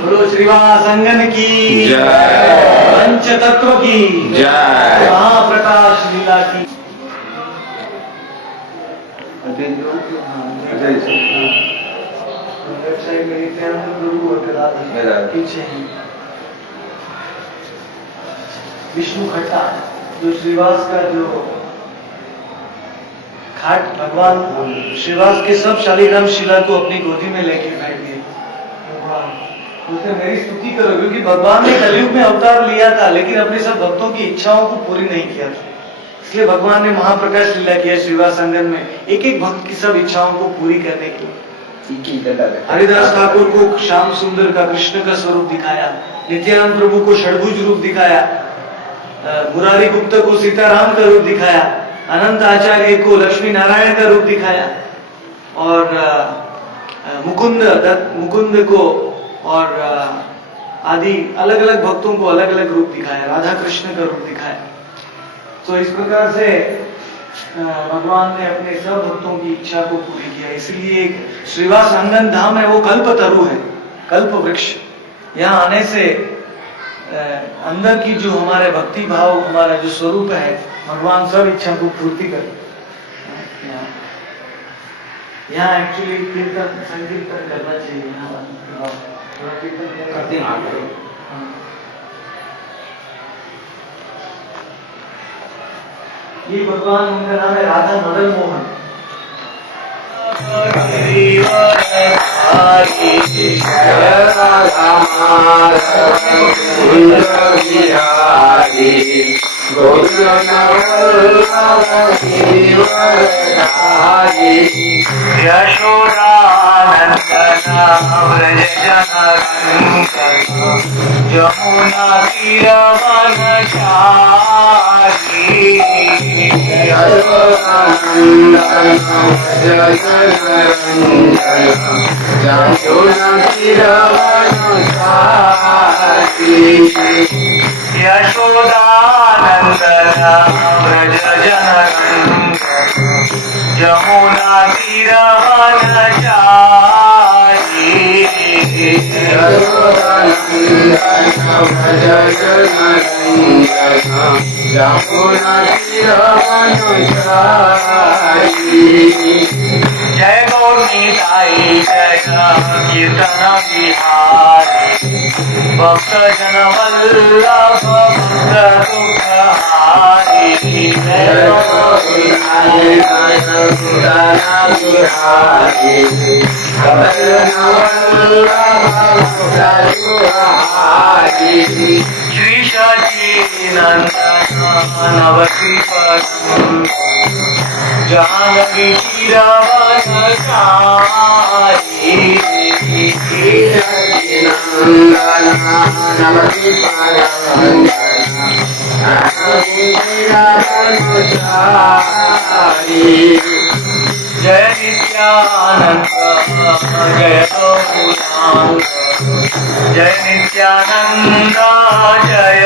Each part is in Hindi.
बोलो श्री महासंगन की जय, पंच तत्व की जय, महाप्रकाश लीला की। पीछे हैं विष्णु खट्टा, जो श्रीवास का जो खाट भगवान श्रीवास के सब शालिग्राम शिला को अपनी गोदी में लेके बैठ गए। उसने मेरी स्तुति करो, क्योंकि भगवान ने कलयुग में अवतार लिया था लेकिन अपने सब भक्तों की इच्छाओं को पूरी नहीं किया था, इसलिए भगवान ने महाप्रकाश लीला किया श्रीवास संगम में, एक एक भक्त की सब इच्छाओं को पूरी करने के लिए। हरिदास ठाकुर को श्याम सुंदर का कृष्ण का स्वरूप दिखाया, नित्यानंद प्रभु को षडभुज रूप दिखाया, मुरारी गुप्ता को सीताराम का रूप दिखाया, अनंत आचार्य को लक्ष्मी नारायण का रूप दिखाया, और मुकुंद को और आदि अलग अलग भक्तों को अलग अलग रूप दिखाया, राधा कृष्ण का रूप दिखाया। तो इस प्रकार से भगवान ने अपने सब भक्तों की इच्छा को पूरी किया। इसीलिए एक श्रीवास अंगन धाम है, वो कल्प तरु है, कल्प वृक्ष। यहाँ आने से अंदर की जो हमारे भक्ति भाव, हमारा जो स्वरूप है, भगवान सब इच्छा को पूर्ति कर। यहाँ एक्चुअली कीर्तन संकीर्तन करना चाहिए, यहाँ ये भगवान, उनका नाम है राधा मदन मोहन। यशोदानंदन व्रज जनरंजन यमुना तीरवनचारी। यशोदानंदन व्रज जनरंजन यमुना तीरवनचारी। यशोदानंदन व्रज जनरंजन यमुना तीरवनचारी। जय गौरनीताई जय कीर्तन बिहारी, भक्त जन वल्लभ भक्त दुखहारी। जय गौरनीताई जय कीर्तन बिहारी, भक्त जन वल्लभ भक्त दुखहारी। श्री सच्चिदानंद नवद्वीपं जानकी तीरवनचारी। श्री सच्चिदानंद नवद्वीपं जानकी तीरवनचारी। जय नित्यानंद जय गौरांग, जय नित्यानंद जय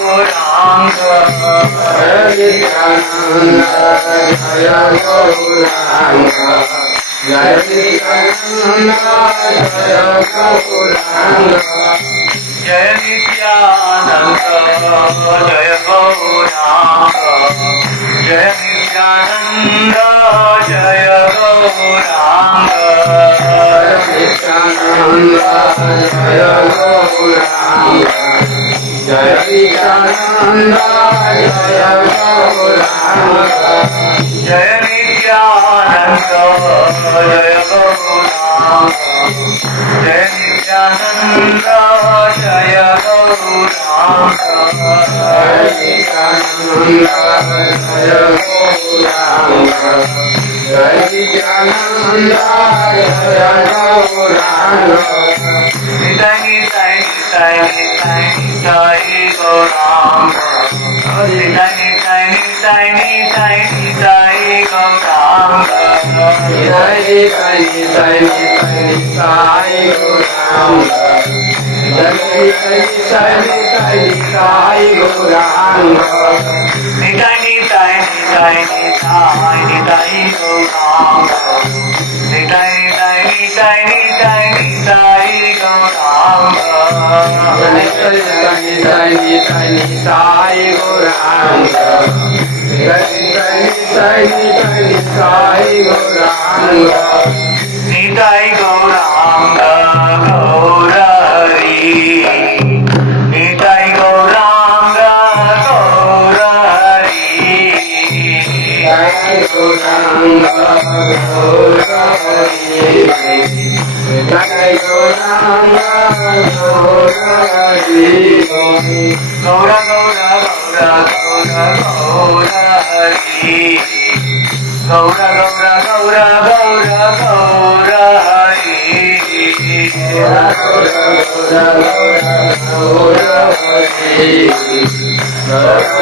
गौरांग, जय नित्यानंद जय गौरांग, जय नित्यानंद जय गौरांग, जय नित्यानंद जय गौरांग, जय नित्यानंद जय गौरांग, नित्यानंद जय गौरांग, जय नित्यानंद जय गौरांग, जय नित्यानंद जय गौरांग, जय नित्यानंद जय गौरांग, जय नित्यानंद जय गौरांग, जय नित्यानंद जय Gaurang. Nitai Nitai Nitai Nitai Nitai Gauranga. Nitai Nitai Nitai Nitai Nitai Gauranga. Nitai Nitai Nitai Nitai Nitai Gauranga. Nitai Nitai Nitai Nitai Gauranga. Nitai Nitai Nitai Nitai Nitai Gauranga. Nitai Nitai Nitai Nitai Nitai Gauranga. Nitai Nitai Nitai Nitai Nitai Gauranga. Nitai Nitai Nitai Nitai Nitai Gauranga. Nitai Gauranga Gaurari. Nitai Gauranga Gaurari. Nitai Gauranga Gaurari. Nitai Gauranga Gaurari. Gaura Gaura Gaura Gaura Gaurari. Gaura Gaura Gaura Gaura Gaurari. Gaura Gaura Gaura Gaurari. Gaura Gaura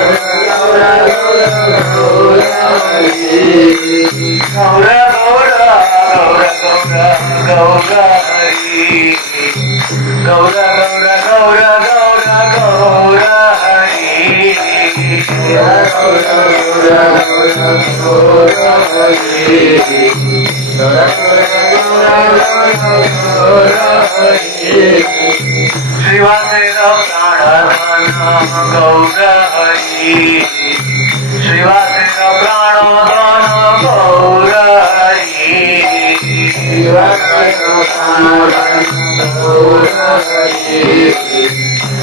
Gaura Gaurari. Gaura Gaura Gaura Gaura Gaurari. Gaura Gaura Gaura Gaura Gaurari. Gaura Gaura Gaura Gaurari. Gaura Gaura Gaurari. Srivasena Pranadhana Gaurari. Srivasena Pranadhana Gaurari. Srivasena Pranadhana Gaurari.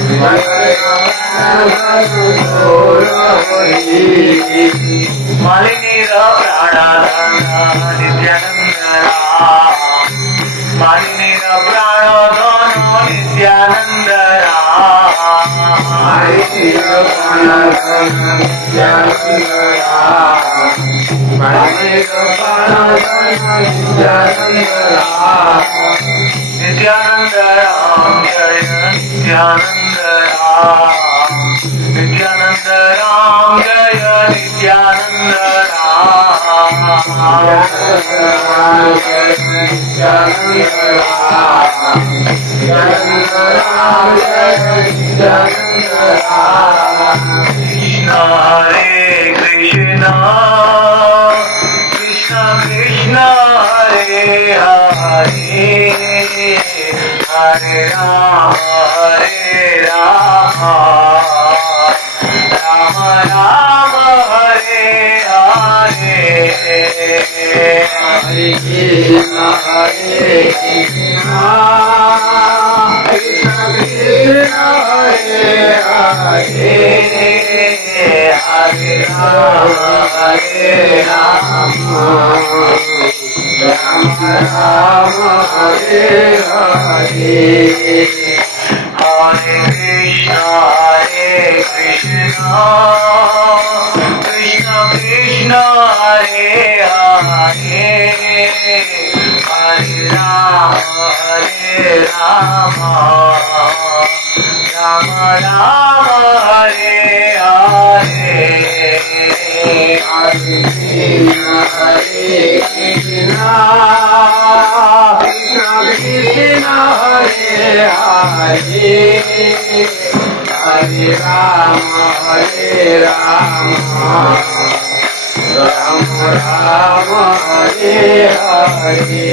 Srivasena Pranadhana Gaurari. Malinira Pranadhana Nityanandara. Malinira Pranadhana Nityanandara. Malinira Pranadhana Nityanandara. Malinira Pranadhana Nityanandara. Nityanandara Jaya Nityanandara. Nityanandara Jaya Nityanandara. Krishna Hare Krishna, Krishna Krishna Hare Hare, Hare Rama Hare Rama, Rama Rama Hare Hare. Hare Krishna Hare Krishna, Krishna Krishna Hare Hare, Hare Rama Hare Rama, Rama Rama Hare Hare. Hare Krishna Hare Krishna, Krishna Krishna Hare Hare, Hare Rama Hare Rama, Rama Rama Hare Hare. Hare Krishna Hare Krishna, Krishna Krishna Hare Hare, Hare Rama Hare Rama, Rama Rama Hare Hare.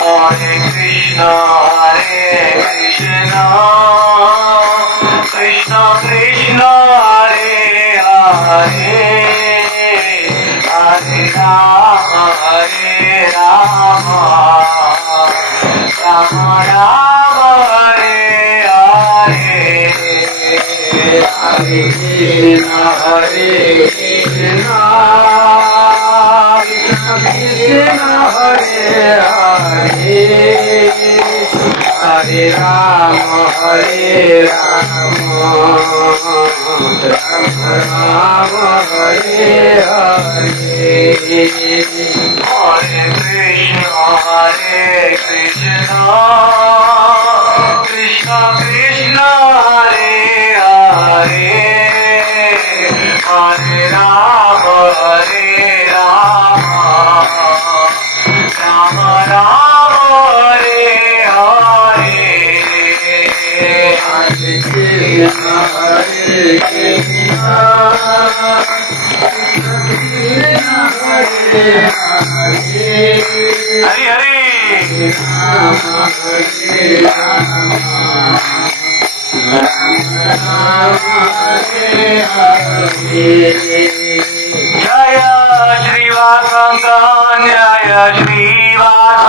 Hare Krishna Hare Krishna, Krishna Krishna Hare Hare, Hare Rama Hare Rama, Rama Rama Hare Hare. Hare Krishna Hare Krishna, Krishna Krishna Hare Hare, Hare Rama Hare Rama, Rama Rama Hare Hare. Hare Krishna Hare Krishna Krishna Krishna Hare Hare Hare Ram Ram Ram Hare Hare Hare Krishna हरे कृष्णा हरे हरे राम हरे राम राम हरे हरे जय श्रीवासंगम जय श्रीवासंगम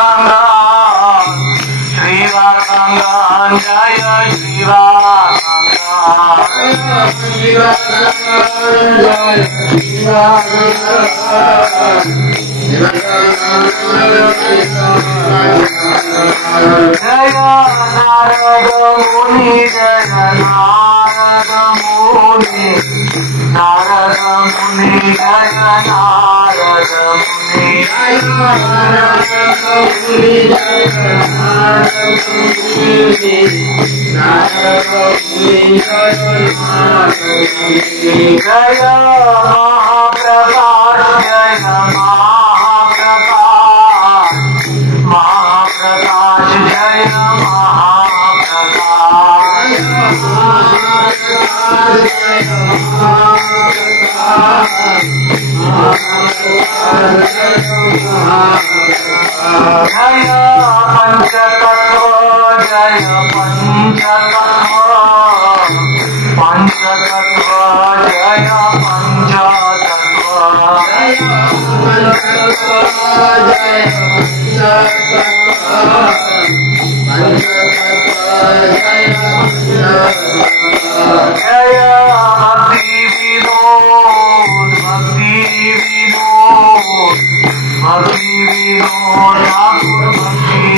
श्रीवासंगम जय जय नारद मुनि जय नारद मुनि नारद मुनि जय नारद मुनि नारद मुनि जय नारद मुनि नारद मुनि जय नारद मुनि जय महाप्रकाश जय महाप्रकाश महाप्रकाश जय महाप्रकाश जय पंचतत्व जय पंचतत्व पंचतत्व जय पंचतत्व जय भक्ति विनोद भक्ति विनोद भक्ति विनोद ठाकुर भक्ति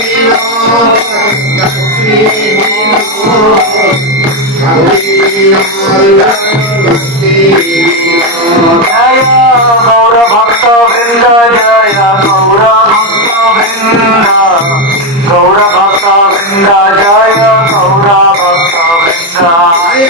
विनोद भक्ति विनोद भक्ति विनोद जय गौर भक्त वृंद जय गौर भक्त वृंद गौर भक्त वृंद जय गौर भक्त वृंद जय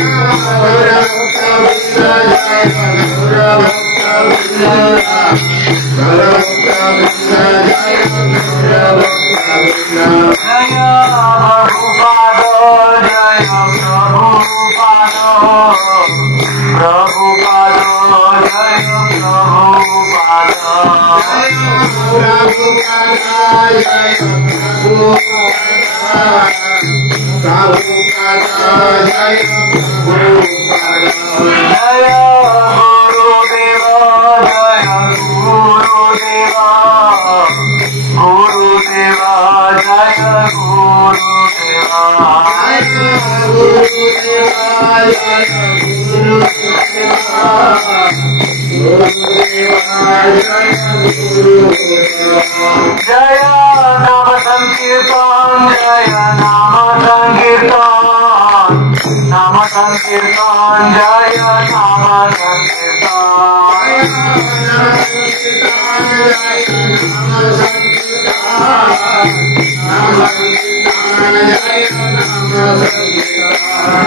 प्रभुपाद जय प्रभुपाद प्रभुपाद जय प्रभुपाद जय गुरुदेव जय गुरुदेव गुरुदेव जय जय नाम संकीर्तन जय नाम संकीर्तन नाम संकीर्तन जय नाम संकीर्तन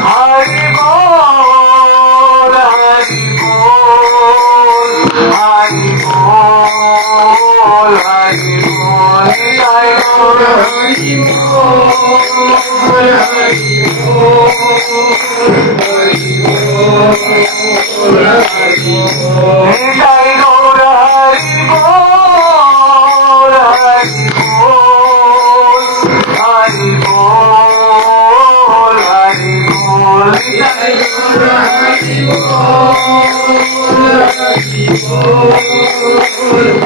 हरि बोल हरि बोल हरि बोल हरि बोल जय गौर हरि बोल हरि बोल हरि बोल जय गौर हरि बोल हरि बोल हरि बोल हरि बोल जय गौर हरि बोल हरि बोल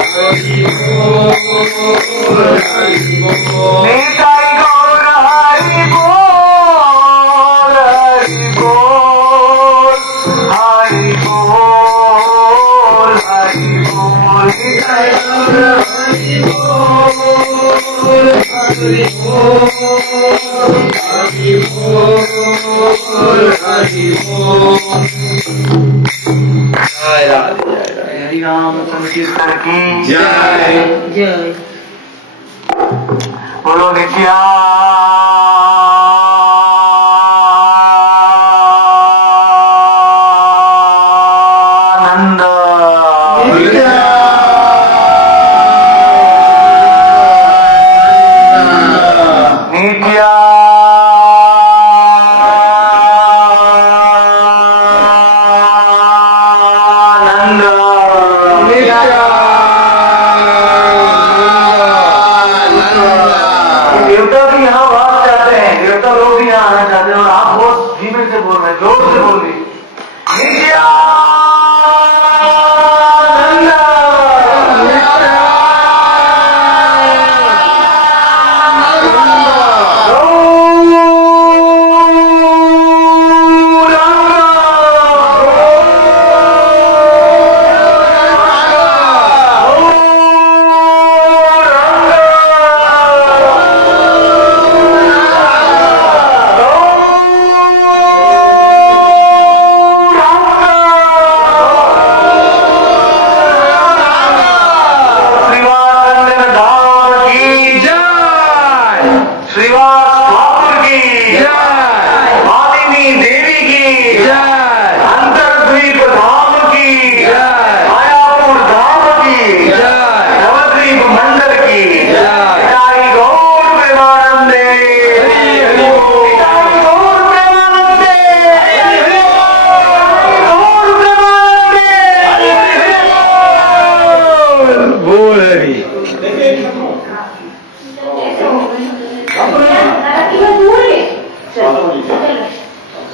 हरि बोल हरि बोल जय गौर हरि बोल हरि बोल हरि बोल हरि बोल जय गौर हरि बोल हरि बोल हरि बोल हरि बोल जय राधे जय राधे। श्री राम संकीर्तन की जय जय। बोलो नित्यानंद। देवता भी यहाँ वास चाहते हैं, देवता लोग भी यहाँ आना चाहते हैं और आप बहुत धीमे से बोल रहे हैं, जोर से बोलिए।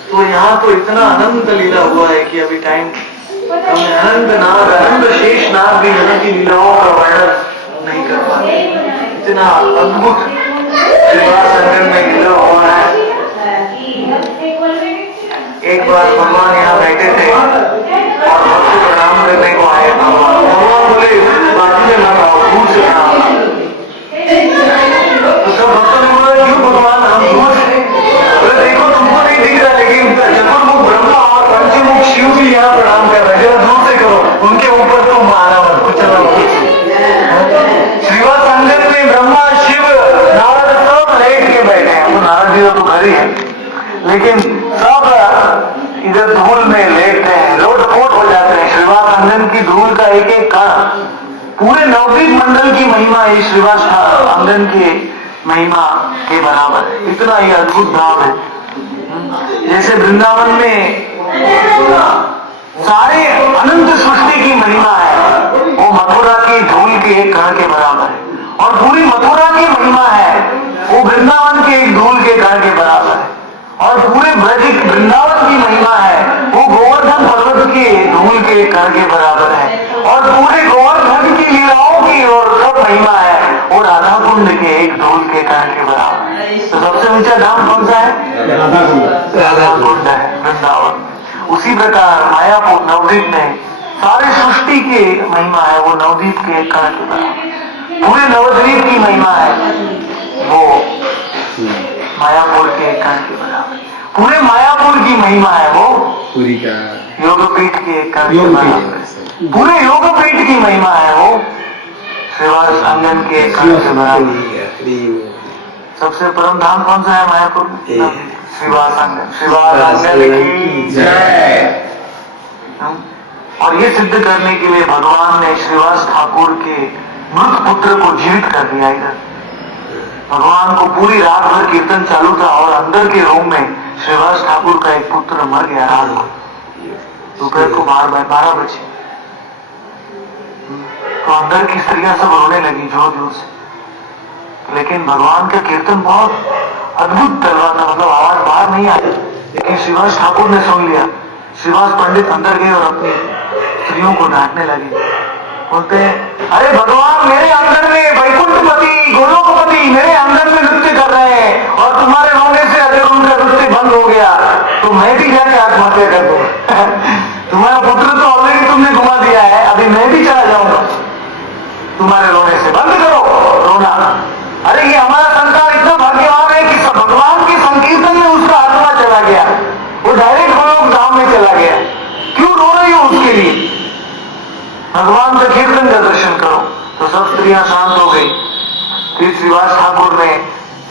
तो यहाँ तो इतना अनंत लीला हुआ है कि अभी टाइम हमें अनंत शेष नाग भी यहाँ की लीलाओं का वर्णन नहीं कर पाते। इतना अद्भुत श्रीवास संगम में लीला हुआ है। एक बार भगवान यहाँ बैठे थे और भक्त प्रणाम करने को आए। भगवान बोले बाजू में मत आओ, दूर से प्रणाम। तो सब भक्तों ने बोला क्यों भगवान हम दूर से? देखो तुमको नहीं दिख रहा, लेकिन चतुर्मुख ब्रह्मा और पंचमुख शिव भी यहाँ प्रणाम कर रहे हैं, दूर से करो, उनके ऊपर तुम मारा मत कुछ चला। श्रीवास संगम में ब्रह्मा शिव नारद सब लेट के बैठे हैं। वो नारद जी तो घर ही है, लेकिन सब इधर धूल में लेटते हैं, लोटपोट हो जाते हैं। श्रीवास अंगन की धूल का एक एक कण पूरे नवदीप मंडल की महिमा है, श्रीवास अंगन के महिमा के बराबर है। इतना ही अद्भुत भाव है। जैसे वृंदावन में सारे अनंत सृष्टि की महिमा है, वो मथुरा की धूल के एक कण के बराबर है। और पूरी मथुरा की महिमा है, वो वृंदावन के एक धूल के कण के बराबर है। और पूरे ब्रज वृंदावन की महिमा है, वो गोवर्धन पर्वत के धूल के कण के बराबर है। और पूरे गोवर्धन की लीलाओं की और सब महिमा है, वो राधा कुंड के एक धूल के कण के बराबर है। तो सबसे ऊंचा धाम कौन सा है? राधा कुंड है, वृंदावन। उसी प्रकार मायापुर नवद्वीप में सारे सृष्टि के महिमा है, वो नवद्वीप के एक कण के बराबर। पूरे नवद्वीप की महिमा है, वो मायापुर के एक कण के बराबर। पूरे मायापुर की महिमा है, वो पूरी का योगपीठ के एक कण के बराबर। पूरे योगपीठ की महिमा है, वो श्रीवास अंगन के एक कण के बराबर। सबसे परम धाम कौन सा है मायापुर में? श्रीवास अंगन। श्रीवास अंगन की जय। और ये सिद्ध करने के लिए भगवान ने श्रीवास ठाकुर के मृत पुत्र को जीवित कर दिया। इधर भगवान को पूरी रात भर कीर्तन चालू था और अंदर के रूम में श्रीवास ठाकुर का एक पुत्र मर गया रात को, दोपहर को 12 बजे। तो अंदर की स्त्रियां सब रोने लगी जोर जोर से, लेकिन भगवान का कीर्तन बहुत अद्भुत चल रहा था, मतलब आवाज बाहर नहीं आई। लेकिन श्रीवास ठाकुर ने सुन लिया। श्रीवास पंडित अंदर गए और अपनी स्त्रियों को डांटने लगे। बोलते हैं, अरे भगवान मेरे अंदर में वैकुंठपति गोलोकपति मेरे अंदर में नृत्य कर रहे हैं और तुम्हारे रोने से अगर उनका नृत्य बंद हो गया तो मैं भी जाके आत्महत्या कर दूं। तुम्हारा पुत्र तो ऑलरेडी तुमने घुमा दिया है, अभी मैं भी चला जाऊंगा तुम्हारे रोने से, बंद करो रोना। अरे ये हमारा संसार इतना भाग्यवान है कि भगवान के संकीर्तन में उसका आत्मा चला गया, वो डायरेक्ट गोलोक धाम में चला गया। क्यों रो रही हो उसके लिए? भगवान का कीर्तन का दर्शन करो। तो सब स्त्रियां शांत हो गई। फिर श्रीवास ठाकुर ने,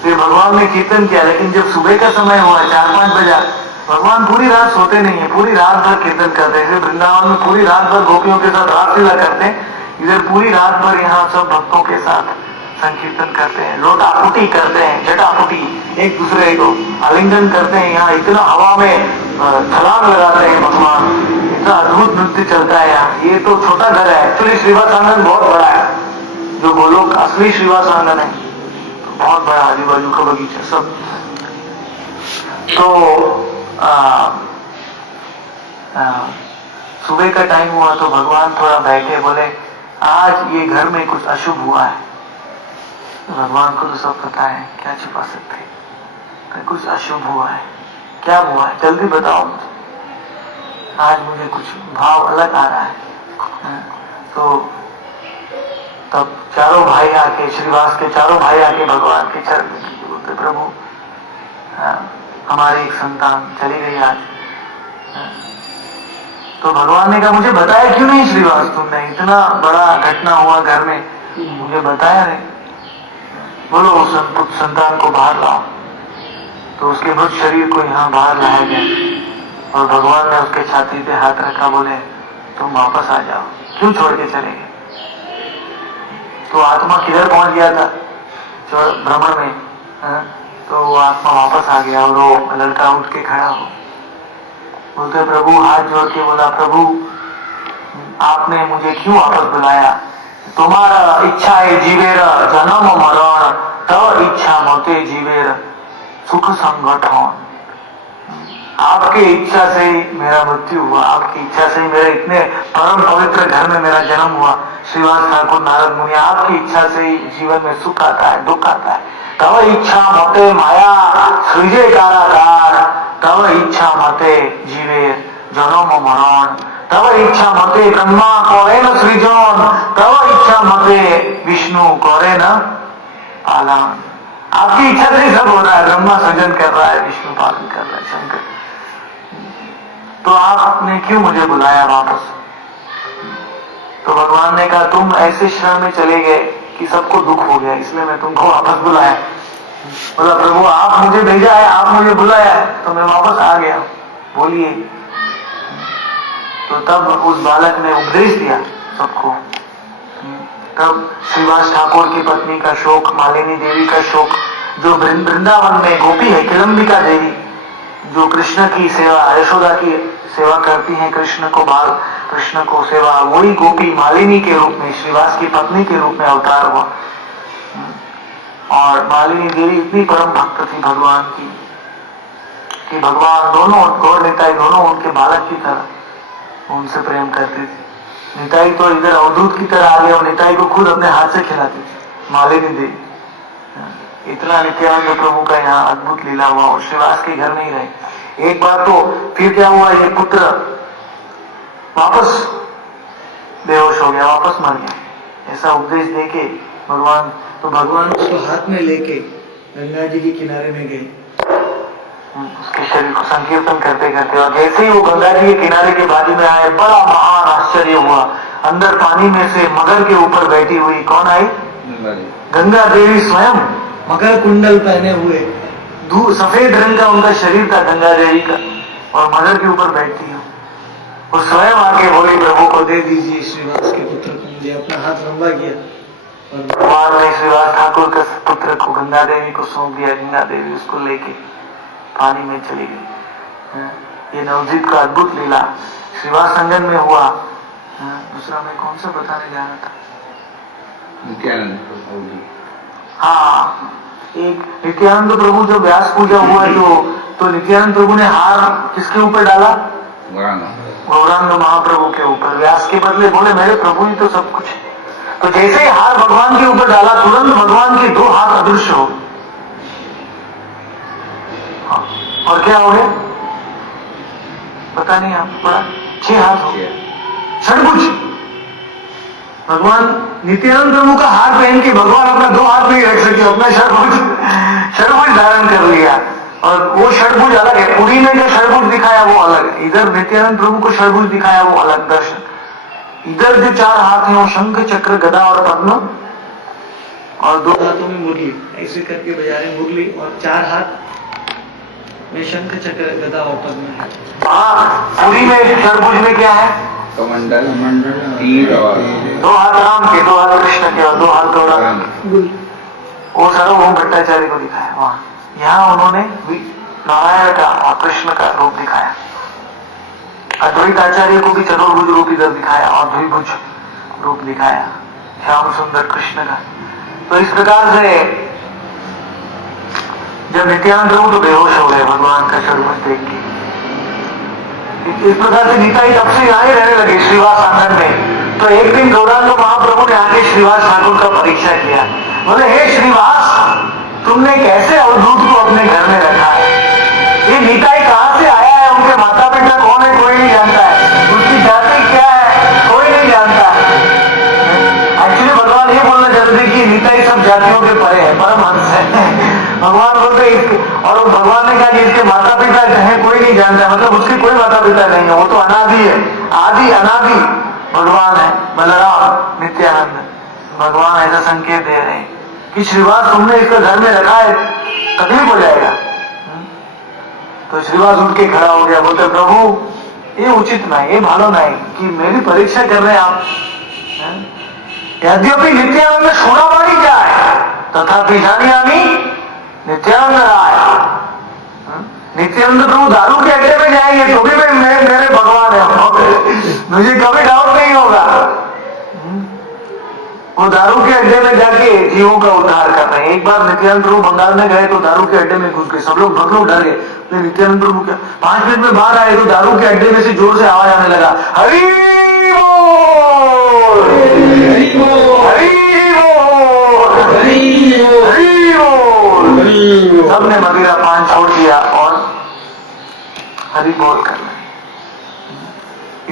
फिर भगवान ने कीर्तन किया। लेकिन जब सुबह का समय हुआ 4-5 बजा, भगवान पूरी रात सोते नहीं है, पूरी रात भर कीर्तन करते हैं। वृंदावन में पूरी रात भर गोपियों के साथ रासलीला करते हैं, इधर पूरी रात भर यहाँ सब भक्तों के साथ संकीर्तन करते हैं, लोटापुटी करते हैं, जटापुटी, एक दूसरे को आलिंगन करते हैं। यहाँ इतना हवा में छलांग लगाते हैं भगवान, इतना अद्भुत नृत्य चलता है यहाँ। ये तो छोटा घर है, एक्चुअली श्रीवास आंगन बहुत बड़ा है, जो गोलोक असली श्रीवास आंगन है बहुत बड़ा, आजू बाजू का बगीचा सब। तो सुबह का टाइम हुआ तो भगवान थोड़ा बैठे, बोले आज ये घर में कुछ अशुभ हुआ है। तो भगवान को तो सब पता है, क्या छुपा सकते हैं, तो कुछ अशुभ हुआ है। क्या हुआ है जल्दी बताओ मुझे, आज मुझे कुछ भाव अलग आ रहा है। तो तब चारों भाई आके, श्रीवास के चारों भाई आके भगवान के चरण में बोलते, प्रभु हमारी एक संतान चली गई आज। तो भगवान ने कहा मुझे बताया क्यों नहीं श्रीवास, तुमने इतना बड़ा घटना हुआ घर में, मुझे बताया नहीं। बोलो उस संतान को बाहर लाओ। तो उसके मृत शरीर को यहाँ बाहर लाया गया और भगवान ने उसके छाती पे हाथ रखा, बोले तुम वापस आ जाओ, क्यों छोड़ के चले गए। तो आत्मा किधर पहुंच गया था भ्रमण में, तो वो आत्मा वापस आ गया और वो लड़का उठ के खड़ा हो, बोलते प्रभु हाथ जोड़ के बोला, प्रभु आपने मुझे क्यों वापस बुलाया, तुम्हारा इच्छा है जीवेर जन्म मरण, तब इच्छा मते जीवेर सुख संगठन। आपकी इच्छा से मेरा मृत्यु हुआ, आपकी इच्छा से मेरे इतने परम पवित्र घर में मेरा जन्म हुआ। श्रीवास ठाकुर नारद मुनि, आपकी इच्छा से जीवन में सुख आता है, दुख आता है। तब इच्छा मते माया सृजे कारागार, तब इच्छा मते जीवे जन्म मरण, तब इच्छा मते ब्रह्मा करे न सृजन, तब इच्छा मते विष्णु करे न पालन। आपकी इच्छा से सब हो रहा है, ब्रह्मा सृजन कर रहा है, विष्णु पालन कर रहा है, शंकर। तो आपने क्यों मुझे बुलाया वापस। तो भगवान ने कहा तुम ऐसे श्रम में चले गए कि सबको दुख हो गया, इसलिए मैं तुमको वापस बुलाया। बोला प्रभु आप मुझे भेजा है, आप मुझे बुलाया है, तो मैं वापस आ गया, बोलिए। तो तब उस बालक ने उपदेश दिया सबको। तब श्रीवास ठाकुर की पत्नी का शोक, मालिनी देवी का शोक, जो वृंदावन में गोपी है, किलंबिका देवी, जो कृष्ण की सेवा, यशोदा की सेवा करती हैं, कृष्ण को बाल कृष्ण को सेवा, वही गोपी मालिनी के रूप में, श्रीवास की पत्नी के रूप में अवतार हुआ। और मालिनी देवी इतनी परम भक्त थी भगवान की कि भगवान दोनों, गौर निताई दोनों उनके बालक की तरह उनसे प्रेम करती थी। निताई तो इधर अवधूत की तरह आ गया और निताई को खुद अपने हाथ से खिलाती थी मालिनी देवी। इतना नित्यानंद प्रभु का यहाँ अद्भुत लीला हुआ और श्रीवास के घर में ही रहे। एक बार तो फिर क्या हुआ, ये पुत्र वापस बेहोश हो गया, वापस मर गया, ऐसा उपदेश देके भगवान, तो भगवान उसको हाथ में लेके गंगा जी के किनारे में गए, उसके शरीर को संकीर्तन करते करते। और जैसे ही वो गंगा जी के किनारे के बाजू में आए, बड़ा महान आश्चर्य हुआ। अंदर पानी में से मगर के ऊपर बैठी हुई कौन आई, गंगा देवी स्वयं, मकर कुंडल पहने हुए, सफेद रंग का उनका शरीर था गंगा देवी का, और मगर के ऊपर बैठती हूँ। वो स्वयं आके बोली प्रभु को दे दीजिए श्रीवास के पुत्र को, मुझे अपना हाथ लंबा किया और भगवान ने श्रीवास ठाकुर के पुत्र को गंगा देवी को सौंप दिया। गंगा देवी उसको लेके पानी में चली गई। ये नवजीत का अद्भुत लीला श्रीवास संगम में हुआ। दूसरा मैं कौन सा बताने जा रहा था, नित्यानंद। हाँ, एक नित्यानंद प्रभु जो व्यास पूजा हुआ, जो तो नित्यानंद प्रभु ने हार किसके ऊपर डाला, गौरांग महाप्रभु के ऊपर। व्यास के बदले बोले मेरे प्रभु ही तो सब कुछ। तो जैसे ही हार भगवान के ऊपर डाला, तुरंत भगवान के 2 हाथ अदृश्य हो। और क्या हो गया पता नहीं, आपको पड़ा, 6 हाथ हो गया, षडभुज। भगवान नित्यानंद प्रभु का हार पहन के भगवान अपना 2 हाथ नहीं रख सके, अपना षडभुज धारण कर लिया। और वो षडभुज अलग है, पुरी में जो षडभुज दिखाया वो अलग है, इधर नित्यानंद प्रभु को षडभुज दिखाया वो अलग दर्शन। इधर जो 4 हाथ हैं वो शंख चक्र गदा और पद्म, और 2 हाथों में मुरली ऐसे करके बजा रहे हैं मुरली, और 4 हाथ में शंख चक्र गदा और पद्म है। पूरी में चतुर्भुज में क्या है? कमंडल, तीर और 2 हाथ राम के, 2 हाथ कृष्ण के और 2 हाथ गौरांग के। वो सारा ओम भट्टाचार्य को दिखाया वहां। यहाँ उन्होंने भी नारायण का और कृष्ण का रूप दिखाया। अद्वैत आचार्य को भी चतुर्भुज रूप इधर दिखाया और द्विभुज रूप दिखाया श्याम सुंदर कृष्ण का। तो इस प्रकार से जब नित्यानंद प्रभु तो बेहोश हो गए भगवान का चतुर्भुज देख के। इस प्रकार से निताई तब से यहाँ ही रहने लगे श्रीवास आंगन में। तो एक दिन गौरांग महाप्रभु ने आके श्रीवास ठाकुर का परीक्षा किया। बोले, हे श्रीवास, तुमने कैसे अवधूत को अपने घर में रखा है? ये निताई कहां से आया है? उनके माता पिता कौन है? कोई नहीं जानता है। उसकी जाति क्या है? कोई नहीं जानता है। एक्चुअली भगवान ये बोलना चाहते थे कि निताई सब जातियों के परे है, परमहंस है। भगवान बोलते और भगवान ने कहा कि इसके माता पिता है कोई नहीं जानता, मतलब उसके कोई माता पिता नहीं है, वो तो अनादि है, आदि अनादि भगवान है, बलराम नित्यानंद। भगवान ऐसा संकेत दे रहे हैं कि श्रीवास तुमने इसका घर में रखा है, तकलीफ हो जाएगा। तो श्रीवास उठ के खड़ा हो गया, बोलते प्रभु ये उचित नहीं, ये भालो नहीं कि मेरी परीक्षा कर रहे हैं आप। यद्यपि नित्यानंद शूरावाणी क्या है, तथापि जानियामी नित्यानंद राय। नित्यानंद प्रभु दारू के अड्डे में जाएंगे तो भी मेरे भगवान है, मुझे कभी डाउट नहीं होगा। वो दारू के अड्डे में जाके जीवों का उद्धार कर रहे हैं। एक बार नित्यानंद प्रभु बंगाल में गए तो दारू के अड्डे में घुस गए, सब लोग बहुत लोग डर गए। नित्यानंद प्रभु क्या 5 मिनट में बाहर आए तो दारू के अड्डे में से जोर से आवाज आने लगा, हरि बोल, हरि बोल, हरि बोल। सबने मदिरा पान छोड़ दिया और हरि बोल कर रहे।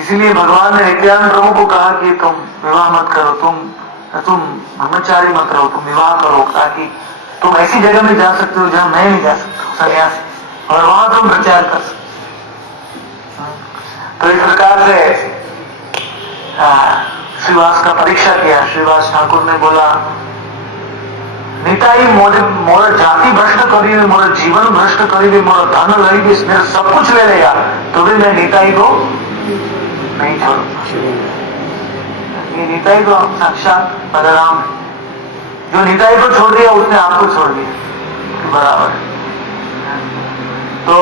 इसीलिए भगवान ने नित्यानंद प्रभु को कहा कि तुम विवाह मत करो, तुम ब्रह्मचारी मत रहो, तुम विवाह करो, ताकि तुम ऐसी जगह में जा सकते हो जहां मैं नहीं जा सकता, सन्यासी, और वहां तुम प्रचार कर सकते। तो इस प्रकार से श्रीवास का परीक्षा किया। श्रीवास ठाकुर ने बोला, निताई मोर जाति भ्रष्ट करी, मोर जीवन भ्रष्ट करी, मोर धन लई, मेरा सब कुछ ले लेगा तो भी मैं निताई को नहीं छोड़ूंगा। ये निताई तो साक्षात बलराम है। जो निताई को छोड़ दिया उसने आपको छोड़ दिया, बराबर है। तो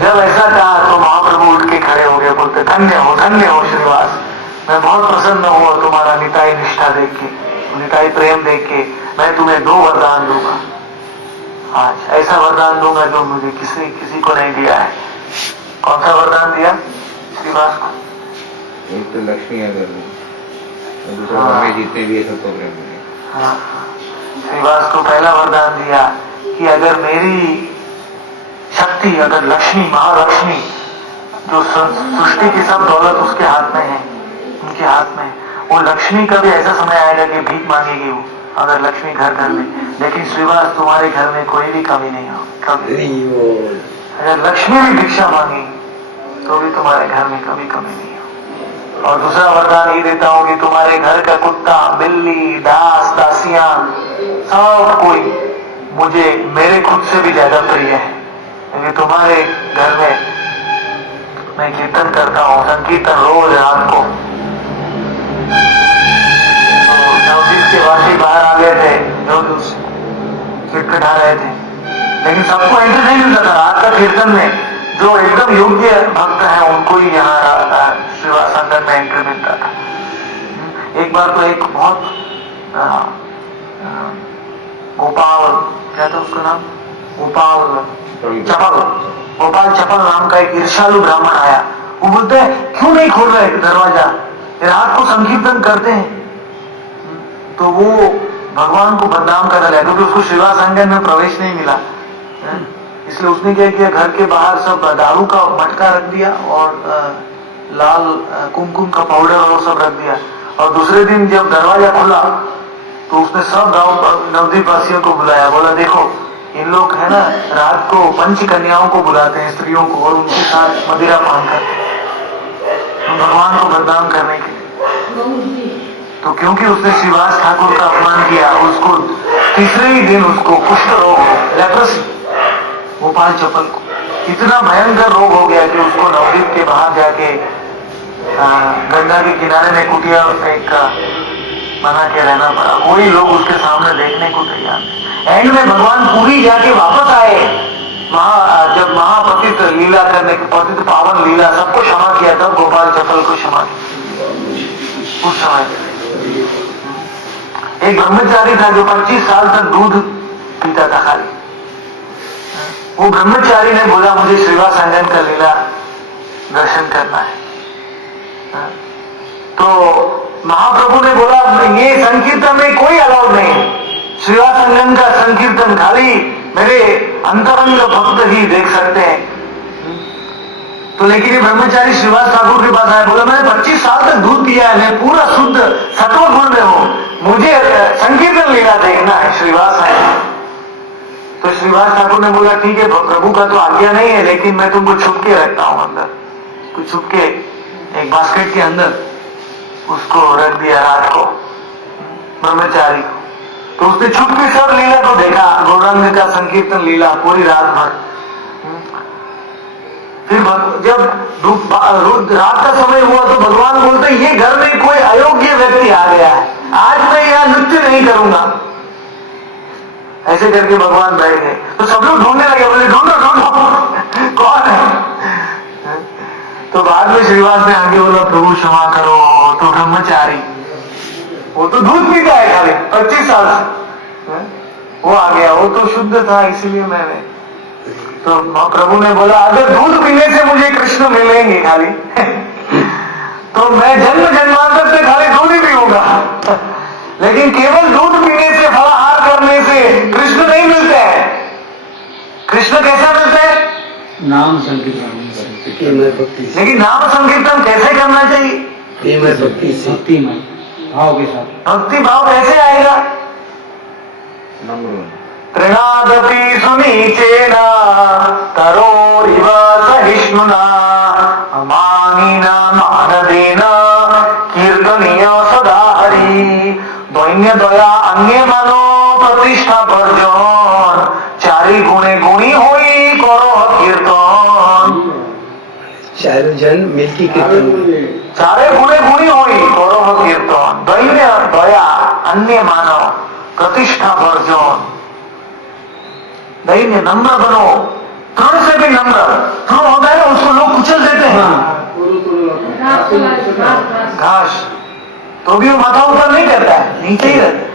जब ऐसा कहा तो महाप्रभु उठ के खड़े हो गए, बोलते धन्य हो श्रीवास, मैं बहुत प्रसन्न हुआ तुम्हारा निताई निष्ठा देख के, निताई प्रेम देख के। मैं तुम्हें 2 वरदान दूंगा आज, ऐसा वरदान दूंगा जो मुझे किसी को नहीं दिया है। कौन सा वरदान दिया श्रीवास को? एक तो लक्ष्मी अगर दूसरा हमें जितने भी है सबको प्रेम मिले। हाँ, श्रीवास को पहला वरदान दिया कि अगर मेरी शक्ति, अगर लक्ष्मी, महालक्ष्मी, जो सृष्टि की सब दौलत उसके हाथ में है, उनके हाथ में, वो लक्ष्मी का भी ऐसा समय आएगा कि भीख मांगेगी वो, अगर लक्ष्मी घर घर में। लेकिन श्रीवास तुम्हारे घर में कोई भी कमी नहीं हो, कभी। अगर लक्ष्मी भी भिक्षा मांगेगी तो भी तुम्हारे घर में कभी कमी नहीं हो। और दूसरा वरदान ये देता हूं कि तुम्हारे घर का कुत्ता, बिल्ली, दास, दासियां, सब कोई मुझे मेरे खुद से भी ज्यादा प्रिय है, क्योंकि तुम्हारे घर में मैं कीर्तन करता हूँ, संकीर्तन रोज रात को। तो नवदीप के वासी बाहर आ गए थे, जो कीर्तन ढा रहे थे, लेकिन सबको एंट्री नहीं मिलता था। रात का कीर्तन में जो एकदम योग्य भक्त है उनको ही यहाँ श्रीवास आंगन में एंट्री मिलता था। एक बार तो एक बहुत गोपाल, क्या था उसका नाम, गोपाल चपल नाम का एक ईर्ष्यालु ब्राह्मण आया। वो बोलते हैं क्यों नहीं खोल रहे दरवाजा, रात को संकीर्तन करते हैं। तो वो भगवान को बदनाम कर रहा है, क्योंकि उसको श्रीवास आंगन में प्रवेश नहीं मिला, इसलिए उसने क्या किया, घर के बाहर सब दारू का मटका रख दिया और लाल कुमकुम का पाउडर और वो सब रख दिया। और दूसरे दिन जब दरवाजा खुला तो उसने सब गांव नवदीप वासियों को बुलाया, बोला देखो इन लोग है ना रात को पंच कन्याओं को बुलाते हैं, स्त्रियों को, और उनके साथ मदिरा पान करते हैं भगवान को बदनाम करने के लिए। तो क्योंकि उसने श्रीवास ठाकुर का अपमान किया, उसको तीसरे ही दिन उसको कुष्ठ रोग, लेप्रोसी, गोपाल चपल को इतना भयंकर रोग हो गया कि उसको नवद्वीप के बाहर जाके गंगा के किनारे में कुटिया एक बना के रहना पड़ा। कोई लोग उसके सामने देखने को तैयार नहीं। एंड में भगवान पूरी जाके वापस आए, जब महापतित लीला करने, पतित पावन लीला सबको क्षमा किया, तब गोपाल चपल को क्षमा किया। उस समय एक ब्रह्मचारी था जो 25 साल तक दूध पीता था खाली। वो ब्रह्मचारी ने बोला मुझे श्रीवास अंगन का लीला दर्शन करना है। तो महाप्रभु ने बोला ये संकीर्तन में कोई अलाउड नहीं, श्रीवास अंगन का संकीर्तन खाली मेरे अंतरंग भक्त ही देख सकते हैं। तो लेकिन ये ब्रह्मचारी श्रीवास ठाकुर के पास आया, बोला मैंने 25 साल तक दूध पिया है, मैं पूरा शुद्ध सत्व गुण में हूं, मुझे संकीर्तन लीला देखना है, श्रीवास है। तो श्रीवास ठाकुर ने बोला ठीक है, प्रभु का तो आज्ञा नहीं है, लेकिन मैं तुमको छुप के रखता हूं अंदर। तो छुप के एक बास्केट के अंदर उसको रख दिया रात को, ब्रह्मचारी को। तो उसने छुप के सब लीला को देखा, गौरांग का संकीर्तन लीला पूरी रात भर। फिर जब रात का समय हुआ तो भगवान बोलते ये घर में कोई अयोग्य व्यक्ति आ गया है, आज मैं यहां नृत्य नहीं करूंगा। ऐसे करके भगवान बैठ गए। तो सब लोग ढूंढने लगे, बोले ढूंढो ढूंढो कौन है। तो बाद में श्रीवास ने आगे बोला प्रभु क्षमा करो, तो ब्रह्मचारी, वो तो दूध पीता है खाली 25 साल से, वो आ गया, वो तो शुद्ध था इसीलिए मैंने। तो प्रभु ने बोला अगर दूध पीने से मुझे कृष्ण मिलेंगे खाली तो मैं जन्म जन्मांतर से खाली दूध ही पीऊंगा, लेकिन केवल दूध पीने से, फलाहार करने से कृष्ण नहीं मिलते हैं। कृष्ण कैसा मिलता है? नाम संकीर्तन, लेकिन नाम संकीर्तन कैसे करना चाहिए? भक्ति में भाव के साथ। भक्ति भाव कैसे आएगा? तृणादपि सुनीचेन तरोरिव सहिष्णुना अमानिना मानदेन कीर्तनीय सदा हरि। दैन्य दया अन्य मानो प्रतिष्ठा बर्जन चारि गुणे गुणी होई करो कीर्तन। चारों जन मिलकी कीर्तन, चारे गुणे गुणी होई करो कीर्तन। दैन्य दया अन्य मानव प्रतिष्ठा वर्जन। दैन्य नम्र बनो, तृण से भी नम्र। तृण होता है ना, उसको लोग कुचल देते हैं, घास, तो भी वो माथा ऊपर नहीं करता है, नीचे ही रहता है।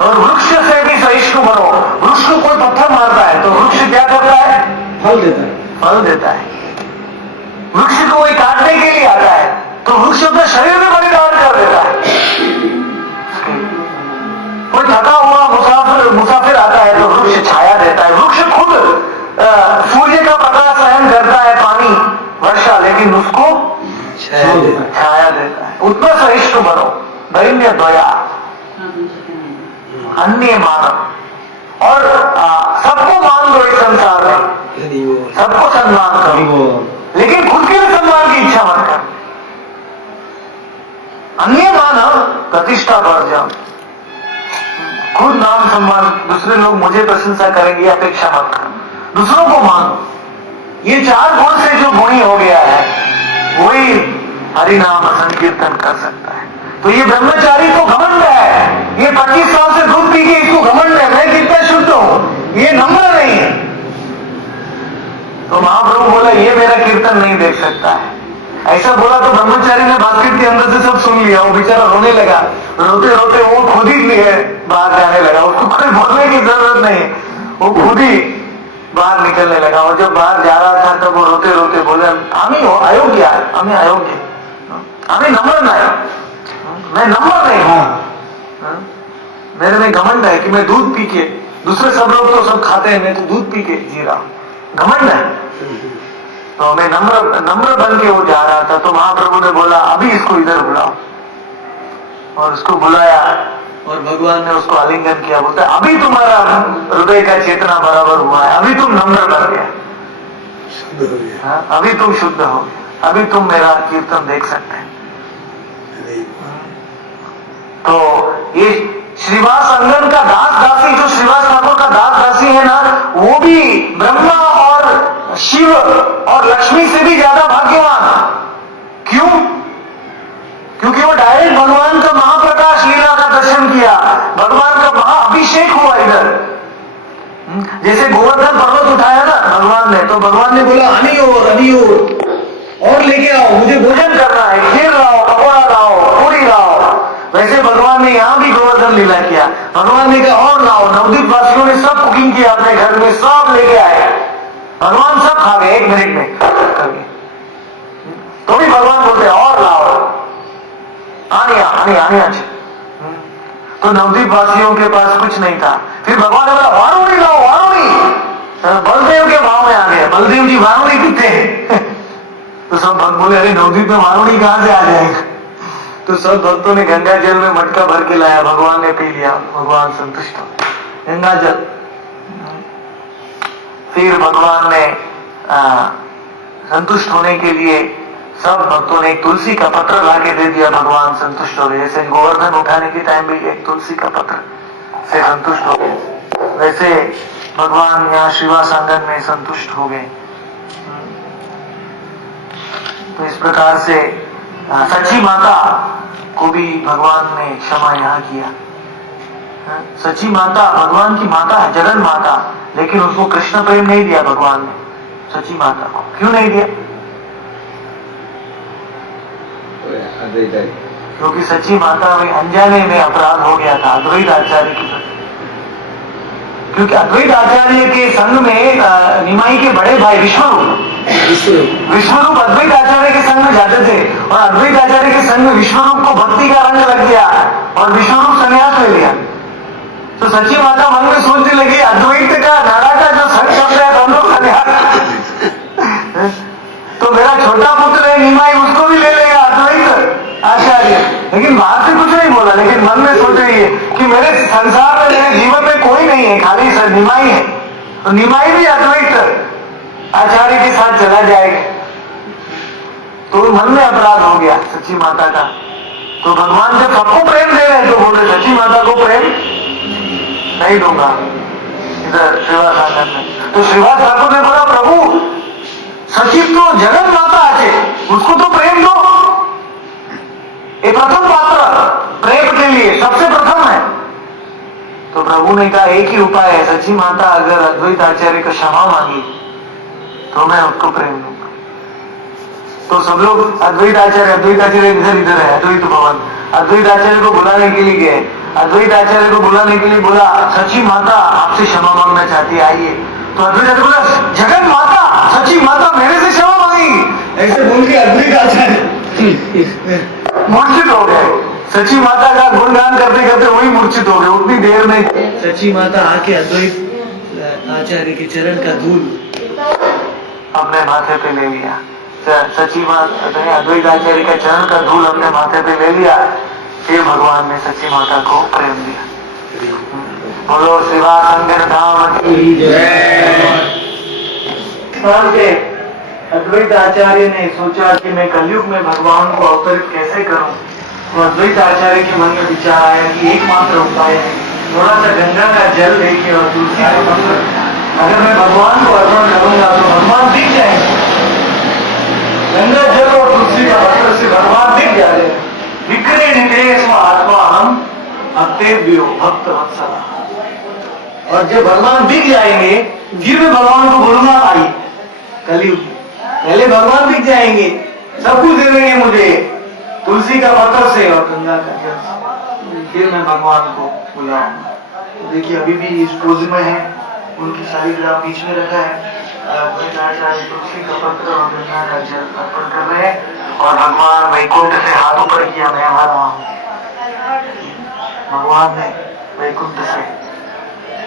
और वृक्ष से भी सहिष्णु बनो। वृक्ष को कोई पत्थर मारता है तो वृक्ष क्या करता है? फल देता है, फल देता है। वृक्ष को कोई काटने के लिए आता है तो वृक्ष अपने शरीर में बलिदान कर देता है। कोई थका हुआ मुसाफिर आता है तो वृक्ष छाया देता है। वृक्ष खुद सूर्य का प्रकाश सहन करता है, पानी वर्षा, लेकिन उसको छाया देता है। उतना सहिष्णु बनो। दैन्य दया अन्य मानव, और सबको मान दो इस संसार में, सबको सम्मान करो, लेकिन खुद के लिए सम्मान की इच्छा मत कर। अन्य मानव प्रतिष्ठा वर्जन। खुद नाम सम्मान, दूसरे लोग मुझे प्रशंसा करेंगे अपेक्षा मत कर, दूसरों को मान। ये चार गुण से जो गुणी हो गया है वही हरि नाम संकीर्तन कर सकता है। तो ये ब्रह्मचारी तो घमंड है, ये 25 साल से दूध पी के इसको घमंड है, मैं कितना शुद्ध हूं, ये नम्र नहीं है। तो महाप्रभु बोला ये मेरा कीर्तन नहीं देख सकता है। ऐसा बोला तो ब्रह्मचारी ने बास्केट के अंदर से सब सुन लिया। वो बेचारा रोने लगा, रोते रोते वो खुद ही बाहर जाने लगा, उसको कोई बोलने की जरूरत नहीं, वो खुद ही बाहर निकलने लगा। और जब बाहर जा रहा था तब वो रोते रोते बोले हमें अयोग्य, हमें अयोग्य, हमें नम्र नहीं, मैं नम्र नहीं हूं, मेरे में घमंड है कि मैं दूध पी के, दूसरे सब लोग तो सब खाते हैं, मैं तो दूध पी के जी रहा हूं, घमंड है। तो मैं नम्र बन के वो जा रहा था। तो महाप्रभु ने बोला अभी इसको इधर बुलाओ, और उसको बुलाया और भगवान ने उसको आलिंगन किया। बोलता है अभी तुम्हारा हृदय का चेतना बराबर हुआ है, अभी तुम नम्र बन गए, अभी तुम शुद्ध हो गए, अभी तुम मेरा कीर्तन देख सकते हैं। तो ये श्रीवास अंगन का दास दासी, जो श्रीवास ठाकुर का दास दासी है ना, वो भी ब्रह्मा और शिव और लक्ष्मी से भी ज्यादा भाग्यवान। क्यों? क्योंकि वो डायरेक्ट भगवान का महाप्रकाश लीला का दर्शन किया, भगवान का महाअभिषेक हुआ इधर। जैसे गोवर्धन पर्वत उठाया ना भगवान ने, तो भगवान ने बोला हनी और लेके आओ, मुझे भोजन करना है, खीर लाओ, पकौड़ा लाओ, पूरी लाओ। वैसे भगवान ने यहां भी गोवर्धन लीला किया। भगवान ने कहा और लाओ। नवदीप वासियों ने सब कुकिंग किया अपने घर में, सब लेके आए, भगवान सब खा गए 1 मिनट में करके। तो भी भगवान बोलते और लाओ, आने तो नवदीप वासियों के पास कुछ नहीं था। फिर भगवान ने बोला वारुणी लाओ, वारुणी। बलदेव के भाव में आ गए, बलदेव जी वारुणी पीते हैं। तो सब भक्त बोले अरे नवदीप में वारुणी कहां से आ जाएगा। तो सब भक्तों ने गंगा जल में मटका भर के लाया, भगवान ने पी लिया, भगवान संतुष्ट हो गंगा जल। फिर भगवान ने संतुष्ट होने के लिए सब भक्तों ने एक तुलसी का पत्र ला के दे दिया, भगवान संतुष्ट हो गए। जैसे गोवर्धन उठाने के टाइम भी एक तुलसी का पत्र से संतुष्ट हो गए, वैसे भगवान यहाँ श्रीवास आंगन में संतुष्ट हो गए। तो इस प्रकार से सची माता को भी भगवान ने क्षमा यहाँ किया। सची माता भगवान की माता है, जगन माता, लेकिन उसको कृष्ण प्रेम नहीं दिया भगवान ने सची माता को। क्यों नहीं दिया? क्योंकि सची माता में अनजाने में अपराध हो गया था अद्वैत आचार्य की प्रति। क्योंकि अद्वैत आचार्य के संग में निमाई के बड़े भाई विश्वरूप अद्वैत आचार्य के संग में जाते थे, और अद्वैत आचार्य के संग में विश्वरूप को भक्ति का रंग लग गया और विश्वरूप संन्यास ले लिया। तो सची माता मन में सोचने लगी अद्वैत का नारा का जो संग शब्द है दोनों संन्यास, तो मेरा छोटा पुत्र है निमाई, उसको भी ले लेगा अद्वैत आचार्य। लेकिन बाहर से कुछ नहीं बोला, लेकिन मन में सोच रही है कि मेरे संसार में, मेरे जीवन में कोई नहीं है, खाली सर निमाई है, तो निमाई भी अद्वैत आचार्य के साथ चला जाएगा। तो मन में अपराध हो गया सच्ची माता का। तो भगवान जब सबको प्रेम दे रहे हैं तो बोले सच्ची माता को प्रेम नहीं दूंगा इधर श्रीवास आंगन में। तो श्रीवास ठाकुर ने बोला प्रभु सचिव तो जगत माता है, उसको तो प्रेम दो, ये प्रथम पात्र प्रेम के लिए सबसे प्रथम है। तो प्रभु ने कहा एक ही उपाय है, सच्ची माता अगर अद्वैत आचार्य को क्षमा मांगी तो मैं उसको प्रेम दूंगा। तो सब लोग अद्वैत आचार्य इधर है अद्वैत भवन, अद्वैत आचार्य को बुलाने के लिए गए। अद्वैत आचार्य को बुलाने के लिए बोला सच्ची माता आपसे क्षमा मांगना चाहती है, आइए। तो अद्वैत आचार्य बोला जगन माता सच्ची माता मेरे से क्षमा मांगेगी, ऐसे बोल के अद्वैत आचार्य मूर्छित हो गए। सच्ची माता का गुणगान करते करते वही मूर्छित हो गए उतनी देर में। सच्ची माता आके अद्वैत आचार्य के चरण का धूल अपने माथे पे ले लिया। सच्ची माता अद्वैत आचार्य का चरण का धूल अपने माथे पे ले लिया। फिर भगवान ने सच्ची माता को प्रेम दिया। बोलो श्रीवास अंगन धाम की जय। अद्वैत आचार्य ने सोचा कि मैं कलयुग में भगवान को अवतरित कैसे करूं। तो अद्वैत आचार्य के मन में विचार आया कि एकमात्र उपाय है थोड़ा सा गंगा का जल लेके और तुलसी का पत्र, अगर मैं भगवान को अर्पण करूंगा तो भगवान दिख जाएंगे। गंगा जल और तुलसी का पत्र से भगवान दिख जाए। विक्रय निदेश आत्मा हम भक्तेभ्यो भक्त वत्सला। और जब भगवान दिख जाएंगे फिर मैं भगवान को बोलूंगा आई कलयुग। पहले भगवान दिख जाएंगे, सब कुछ दे देंगे मुझे तुलसी का पत्र से और गंगा का जल से, फिर मैं भगवान को बुलाऊंगा। तो देखिए अभी भी इस पोज में है, उनकी शालिग्राम बीच में रखा है, तुलसी का पत्र और गंगा का जल अर्पण कर रहे हैं और भगवान वैकुंठ से हाथ ऊपर किया मैं आ रहा हूँ। भगवान ने वैकुंठ से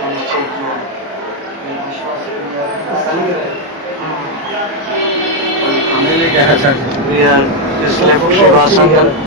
निश्चय किया है।